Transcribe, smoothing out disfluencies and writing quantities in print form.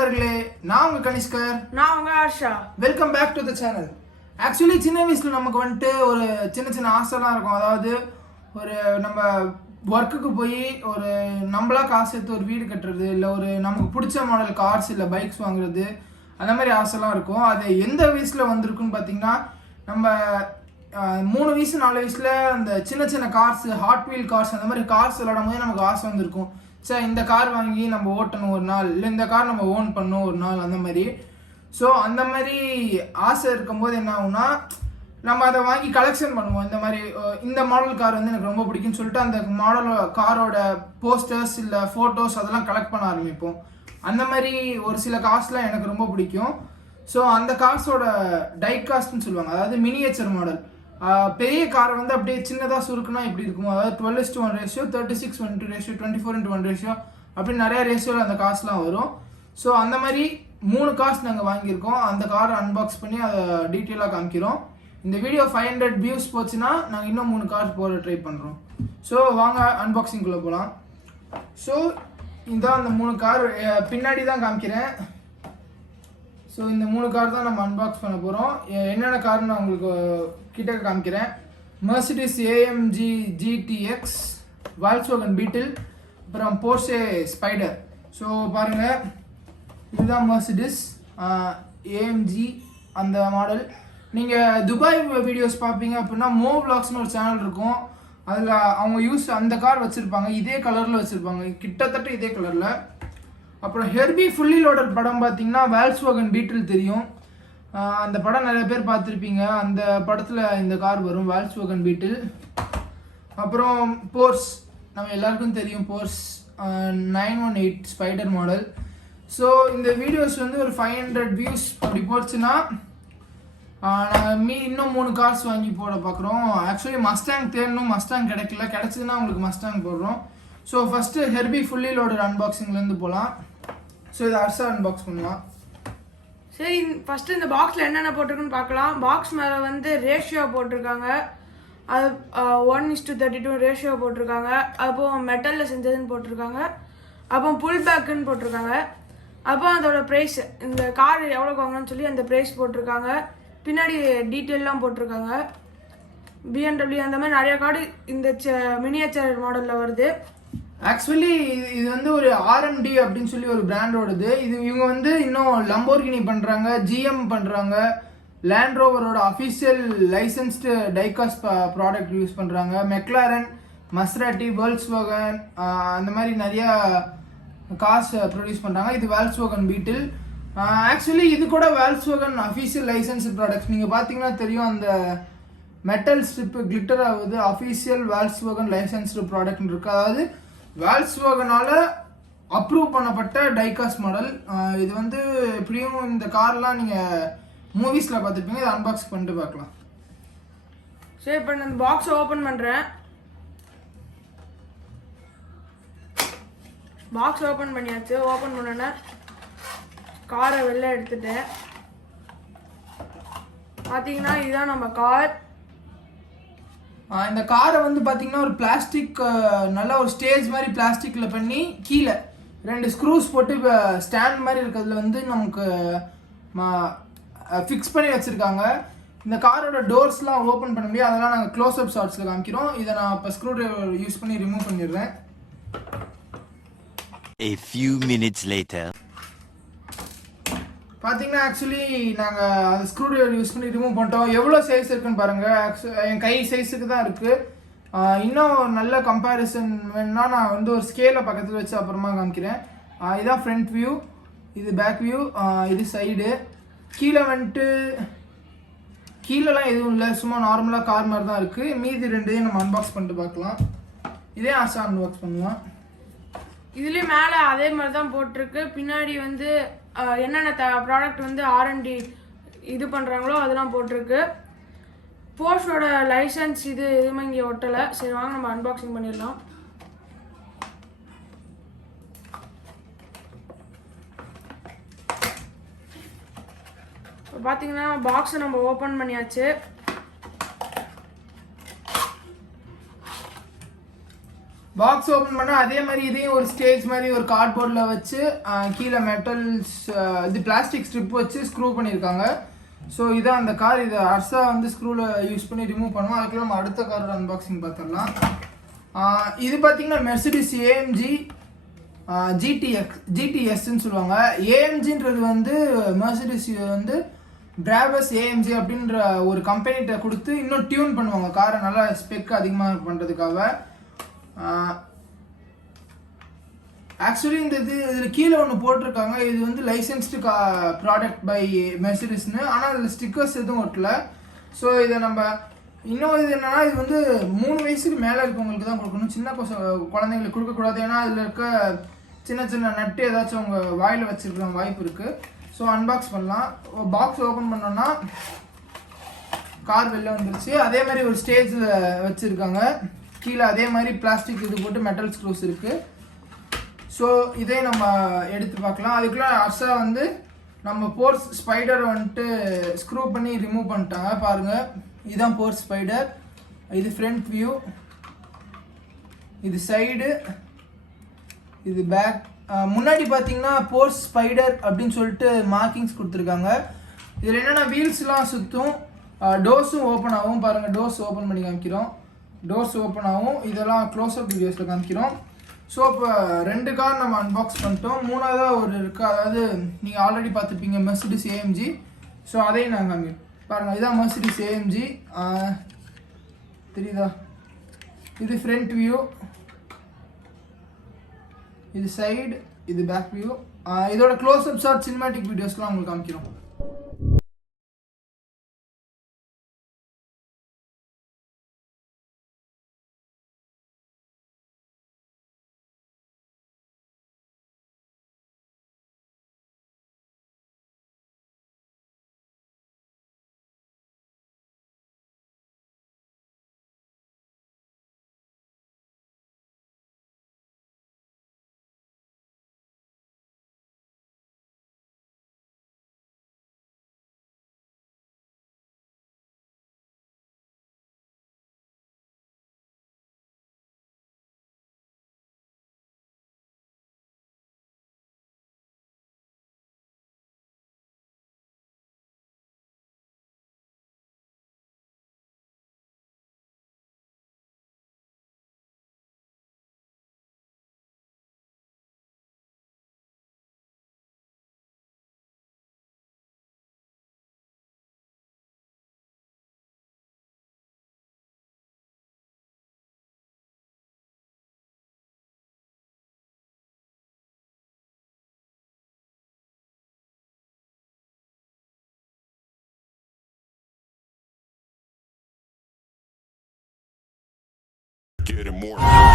நண்பர்களே, நான் உங்க கனிஷ்கர், நான் உங்க Harsha. Welcome back to the channel. Actually சின்ன வயசுல நமக்கு வந்துட்டு ஒரு சின்ன சின்ன ஆசைலாம் இருக்கும். அதாவது ஒரு நம்ம ஒர்க்குக்கு போய் ஒரு நம்மளா காசு எடுத்து ஒரு வீடு கட்டுறது, இல்லை ஒரு நமக்கு பிடிச்ச மாடல் கார்ஸ் இல்லை பைக்ஸ் வாங்குறது, அந்த மாதிரி ஆசைலாம் இருக்கும். அது எந்த வயசில் வந்திருக்குன்னு பார்த்தீங்கன்னா, நம்ம 3 வயசு 4 வயசில் அந்த சின்ன சின்ன கார்ஸ், ஹாட் வீல் கார்ஸ், அந்த மாதிரி கார்ஸ் விளாடும் போது நமக்கு ஆசை வந்திருக்கும். சார் இந்த கார் வாங்கி நம்ம ஓட்டணும் ஒரு நாள், இல்லை இந்த கார் நம்ம ஓன் பண்ணணும் ஒரு நாள், அந்த மாதிரி. ஸோ அந்த மாதிரி ஆசை இருக்கும்போது என்ன ஆகும்னா, நம்ம அதை வாங்கி கலெக்ஷன் பண்ணுவோம். இந்த மாதிரி இந்த மாடல் கார் வந்து எனக்கு ரொம்ப பிடிக்கும்னு சொல்லிட்டு அந்த மாடல் காரோட போஸ்டர்ஸ் இல்லை ஃபோட்டோஸ் அதெல்லாம் கலெக்ட் பண்ண ஆரம்பிப்போம். அந்த மாதிரி ஒரு சில கார்ஸ்லாம் எனக்கு ரொம்ப பிடிக்கும். ஸோ அந்த கார்ஸோட டை காஸ்ட்னு சொல்லுவாங்க, அதாவது மினியேச்சர் மாடல். பெரிய காரை வந்து அப்படியே சின்னதாக சுருக்குனா இப்படி இருக்கும், அதாவது 12:1 ரேஷியோ, 36:1 ரேஷியோ, 24:1 ரேஷியோ, அப்படி நிறைய ரேஷியோவில் அந்த கார்ஸ்லாம் வரும். ஸோ அந்த மாதிரி 3 கார்ஸ் நாங்கள் வாங்கியிருக்கோம். அந்த காரை அன்பாக்ஸ் பண்ணி அதை டீட்டெயிலாக காமிக்கிறோம். இந்த வீடியோ 500 வியூஸ் போச்சுன்னா நாங்கள் இன்னும் 3 கார்ஸ் போட ட்ரை பண்ணுறோம். ஸோ வாங்க அன்பாக்சிங்குள்ளே போகலாம். ஸோ இதான் அந்த 3 கார், பின்னாடி தான் காமிக்கிறேன். ஸோ இந்த 3 கார் தான் நம்ம அன்பாக்ஸ் பண்ண போகிறோம். என்னென்ன கார்னு நான் உங்களுக்கு கிட்ட காமிக்கிறேன். மெர்சிடிஸ் AMG GTX, வால்க்ஸ்வாகன் பீட்டில், அப்புறம் போர்ஷே ஸ்பைடர். ஸோ பாருங்கள், இதுதான் மெர்சிடிஸ் AMG அந்த மாடல். நீங்கள் துபாய் வீடியோஸ் பார்ப்பீங்க அப்படின்னா மோ விளாக்ஸ்னு ஒரு சேனல் இருக்கும். அதில் அவங்க அந்த கார் வச்சுருப்பாங்க, இதே கலரில் வச்சுருப்பாங்க, கிட்டத்தட்ட இதே கலரில். அப்புறம் ஹெர்பி ஃபுல்லி லோடட் படம் பார்த்தீங்கன்னா வால்க்ஸ்வாகன் பீட்டில் தெரியும். அந்த படம் நிறைய பேர் பார்த்துருப்பீங்க. அந்த படத்தில் இந்த கார் வரும், வால்க்ஸ்வாகன் பீட்டில். அப்புறம் போர்ஸ், நம்ம எல்லாருக்கும் தெரியும், போர்ஸ் 918 ஸ்பைடர் மாடல். ஸோ இந்த வீடியோஸ் வந்து ஒரு 500 வியூஸ் அப்படி போச்சுன்னா நாங்கள் இன்னும் 3 கார்ஸ் வாங்கி போட பார்க்குறோம். ஆக்சுவலி மஸ்டாங் தேடணும், மஸ்டாங் கிடைக்கல, கிடச்சிதுன்னா உங்களுக்கு மஸ்டாங் போடுறோம். ஸோ ஃபஸ்ட்டு ஹெர்பி ஃபுல்லி லோடட் அன்பாக்சிங்லேருந்து போகலாம். ஸோ இதை ஹர்ஷா அன்பாக்ஸ் பண்ணலாம். சரி, ஃபஸ்ட்டு இந்த பாக்ஸில் என்னென்ன போட்டிருக்குன்னு பார்க்கலாம். பாக்ஸ் மேலே வந்து ரேஷியோ போட்டிருக்காங்க, அது 1:32 ரேஷியோ போட்டிருக்காங்க. அப்போ மெட்டலில் செஞ்சதுன்னு போட்டிருக்காங்க. அப்போ புல் பேக்குன்னு போட்டிருக்காங்க. அப்போ அதோட ப்ரைஸ், இந்த கார் எவ்வளோக்கு வாங்கணும்னு சொல்லி அந்த ப்ரைஸ் போட்டிருக்காங்க. பின்னாடி டீட்டெயிலெலாம் போட்டிருக்காங்க. BMW அந்த மாதிரி நிறைய கார்டு இந்த மினியேச்சர் மாடலில் வருது. ஆக்சுவலி இது வந்து ஒரு R&D அப்படின்னு சொல்லி ஒரு பிராண்டோடது. இவங்க வந்து இன்னும் லம்போர்கினி பண்ணுறாங்க, GM பண்ணுறாங்க, லேண்ட் ரோவரோட official licensed diecast product use பண்ணுறாங்க, மெக்லாரன், மஸ்ராட்டி, வால்க்ஸ்வாகன், அந்த மாதிரி நிறையா கார்ஸ் ப்ரொடியூஸ் பண்ணுறாங்க. இது வால்க்ஸ்வாகன் பீட்டில். ஆக்சுவலி இது கூட வால்க்ஸ்வாகன் அஃபிஷியல் லைசன்ஸ்டு ப்ராடக்ட்ஸ். நீங்கள் பார்த்தீங்கன்னா தெரியும், அந்த மெட்டல் ஸ்ட்ரிப்பு கிளிட்டர் ஆகுது, அஃபிஷியல் வால்க்ஸ்வாகன் லைசன்ஸ்டு ப்ராடக்ட்னு இருக்குது. அதாவது வால்க்ஸ்வாகனால் அப்ரூவ் பண்ணப்பட்ட டைகாஸ்ட் மாடல். இது வந்து எப்படியும் இந்த கார்லாம் நீங்கள் மூவிஸில் பார்த்துருப்பீங்க. இதை அன்பாக்ஸ் பண்ணிட்டு பார்க்கலாம். சரி, இப்போ நான் பாக்ஸை ஓப்பன் பண்ணுறேன். பாக்ஸ் ஓப்பன் பண்ணியாச்சு. ஓப்பன் பண்ணோன்னே காரை வெளில எடுத்துட்டேன். பார்த்தீங்கன்னா இதுதான் நம்ம கார். இந்த காரை வந்து பார்த்தீங்கன்னா ஒரு பிளாஸ்டிக், நல்ல ஒரு ஸ்டேஜ் மாதிரி பிளாஸ்டிக்கில் பண்ணி கீழே 2 ஸ்க்ரூஸ் போட்டு இப்போ ஸ்டாண்ட் மாதிரி இருக்கிறதுல வந்து நமக்கு ஃபிக்ஸ் பண்ணி வச்சுருக்காங்க. இந்த காரோட டோர்ஸ்லாம் ஓப்பன் பண்ண முடியும், அதெல்லாம் நாங்கள் க்ளோஸ்அப் ஷாட்ஸில் காமிக்கிறோம். இதை நான் இப்போ ஸ்க்ரூ டிரைவர் யூஸ் பண்ணி ரிமூவ் பண்ணிடுறேன். A few minutes later. பார்த்தீங்கன்னா ஆக்சுவலி நாங்கள் அந்த ஸ்க்ரூ டிரைவர் யூஸ் பண்ணி ரிமூவ் பண்ணிட்டோம். எவ்வளோ சைஸ் இருக்குன்னு பாருங்கள். என் கை சைஸுக்கு தான் இருக்குது. இன்னும் நல்ல கம்பேரிசன் வேணுன்னா நான் வந்து ஒரு ஸ்கேலை பக்கத்தில் வச்சு அப்புறமா காமிக்கிறேன். இதுதான் ஃப்ரண்ட் வியூ, இது பேக் வியூ, இது சைடு. கீழே வந்துட்டு கீழெலாம் எதுவும் இல்லை, சும்மா நார்மலாக கார் மாதிரி தான் இருக்குது. மீதி 2 நம்ம அன்பாக்ஸ் பண்ணிட்டு பார்க்கலாம். இதே ஆசா அன்பாக்ஸ் பண்ணலாம். இதுலேயும் மேலே அதே மாதிரி தான் போட்டிருக்கு. பின்னாடி வந்து என்னென்ன ப்ராடக்ட் வந்து R&D இது பண்ணுறாங்களோ அதெல்லாம் போட்டிருக்கு. போர்ஷோட லைசன்ஸ் இது எதுவுமே இங்கே ஒட்டலை. சரி, வாங்க நம்ம அன்பாக்சிங் பண்ணிடலாம். இப்போ பார்த்தீங்கன்னா பாக்ஸை நம்ம ஓப்பன் பண்ணியாச்சு. பாக்ஸ் ஓப்பன் பண்ணால் அதே மாதிரி இதையும் ஒரு ஸ்டேஜ் மாதிரி ஒரு கார்ட்போர்டில் வச்சு கீழே மெட்டல்ஸ் இது பிளாஸ்டிக் ஸ்ட்ரிப் வச்சு ஸ்க்ரூ பண்ணியிருக்காங்க. ஸோ இதான் அந்த கார். இதை அர்ஷா வந்து ஸ்க்ரூவில் யூஸ் பண்ணி ரிமூவ் பண்ணுவோம். அதுக்குள்ள நம்ம அடுத்த காரோட அன்பாக்சிங் பார்த்துடலாம். இது பார்த்தீங்கன்னா மெர்சிடிஸ் ஏஎம்ஜி ஜிடிஎஸ்ன்னு சொல்லுவாங்க. ஏஎம்ஜின்றது வந்து மெர்சிடிஸ் வந்து டிராவர்ஸ் ஏஎம்ஜி அப்படின்ற ஒரு கம்பெனிகிட்ட கொடுத்து இன்னும் டியூன் பண்ணுவாங்க காரை நல்லா ஸ்பெக் அதிகமாக பண்ணுறதுக்காக. ஆக்சுவலி இந்த இதில் கீழே ஒன்று போட்டிருக்காங்க, இது வந்து லைசன்ஸ்டு ப்ராடக்ட் பை மெர்சிடிஸ்னு. ஆனால் அதில் ஸ்டிக்கர்ஸ் எதுவும் ஒட்டல. ஸோ இதை நம்ம இன்னும் இது என்னன்னா, இது வந்து 3 வயசுக்கு மேலே இருக்கவங்களுக்கு தான் கொடுக்கணும், சின்ன குழந்தைங்களுக்கு கொடுக்கக்கூடாது. ஏன்னா அதில் இருக்க சின்ன சின்ன நட்டு ஏதாச்சும் அவங்க வாயில் வச்சுருக்கிற வாய்ப்பு இருக்குது. ஸோ அன்பாக்ஸ் பண்ணலாம். பாக்ஸ் ஓப்பன் பண்ணோன்னா கார் வெளில வந்துருச்சு. அதே மாதிரி ஒரு ஸ்டேஜில் வச்சுருக்காங்க. கீழே அதே மாதிரி பிளாஸ்டிக் இது போட்டு மெட்டல் ஸ்க்ரூஸ் இருக்குது. ஸோ இதே நம்ம எடுத்து பார்க்கலாம். அதுக்குள்ளே அர்ஷா வந்து நம்ம போர்ஸ் ஸ்பைடர் வந்துட்டு ஸ்க்ரூ பண்ணி ரிமூவ் பண்ணிட்டாங்க. பாருங்கள், இதுதான் போர்ஸ் ஸ்பைடர். இது ஃப்ரண்ட் வியூ, இது சைடு, இது பேக். முன்னாடி பார்த்தீங்கன்னா போர்ஸ் ஸ்பைடர் அப்படின்னு சொல்லிட்டு மார்க்கிங்ஸ் கொடுத்துருக்காங்க. இதில் என்னென்னா வீல்ஸ்லாம் சுற்றும், டோர்ஸும் ஓப்பன் ஆகும். பாருங்கள், டோர்ஸ் ஓப்பன் பண்ணி காமிக்கிறோம். டோர்ஸ் ஓப்பன் ஆகும். இதெல்லாம் க்ளோஸ்அப் வீடியோஸில் காமிக்கிறோம். ஸோ இப்போ 2 கார் நம்ம அன்பாக்ஸ் பண்ணிட்டோம். 3ஆவதாக ஒரு இருக்குது, அதாவது நீங்கள் ஆல்ரெடி பார்த்துருப்பீங்க மெர்சிடிஸ் ஏஎம்ஜி. ஸோ அதையும் நான் காமிக்கிறேன். பாருங்கள், இதான் மெர்சிடிஸ் ஏஎம்ஜி. தெரியுதா? இது ஃப்ரண்ட் வியூ, இது சைடு, இது பேக் வியூ. இதோட க்ளோஸ்அப் ஷாட் சினிமேட்டிக் வீடியோஸ்லாம் உங்களுக்கு காமிக்கிறோம். Getting more.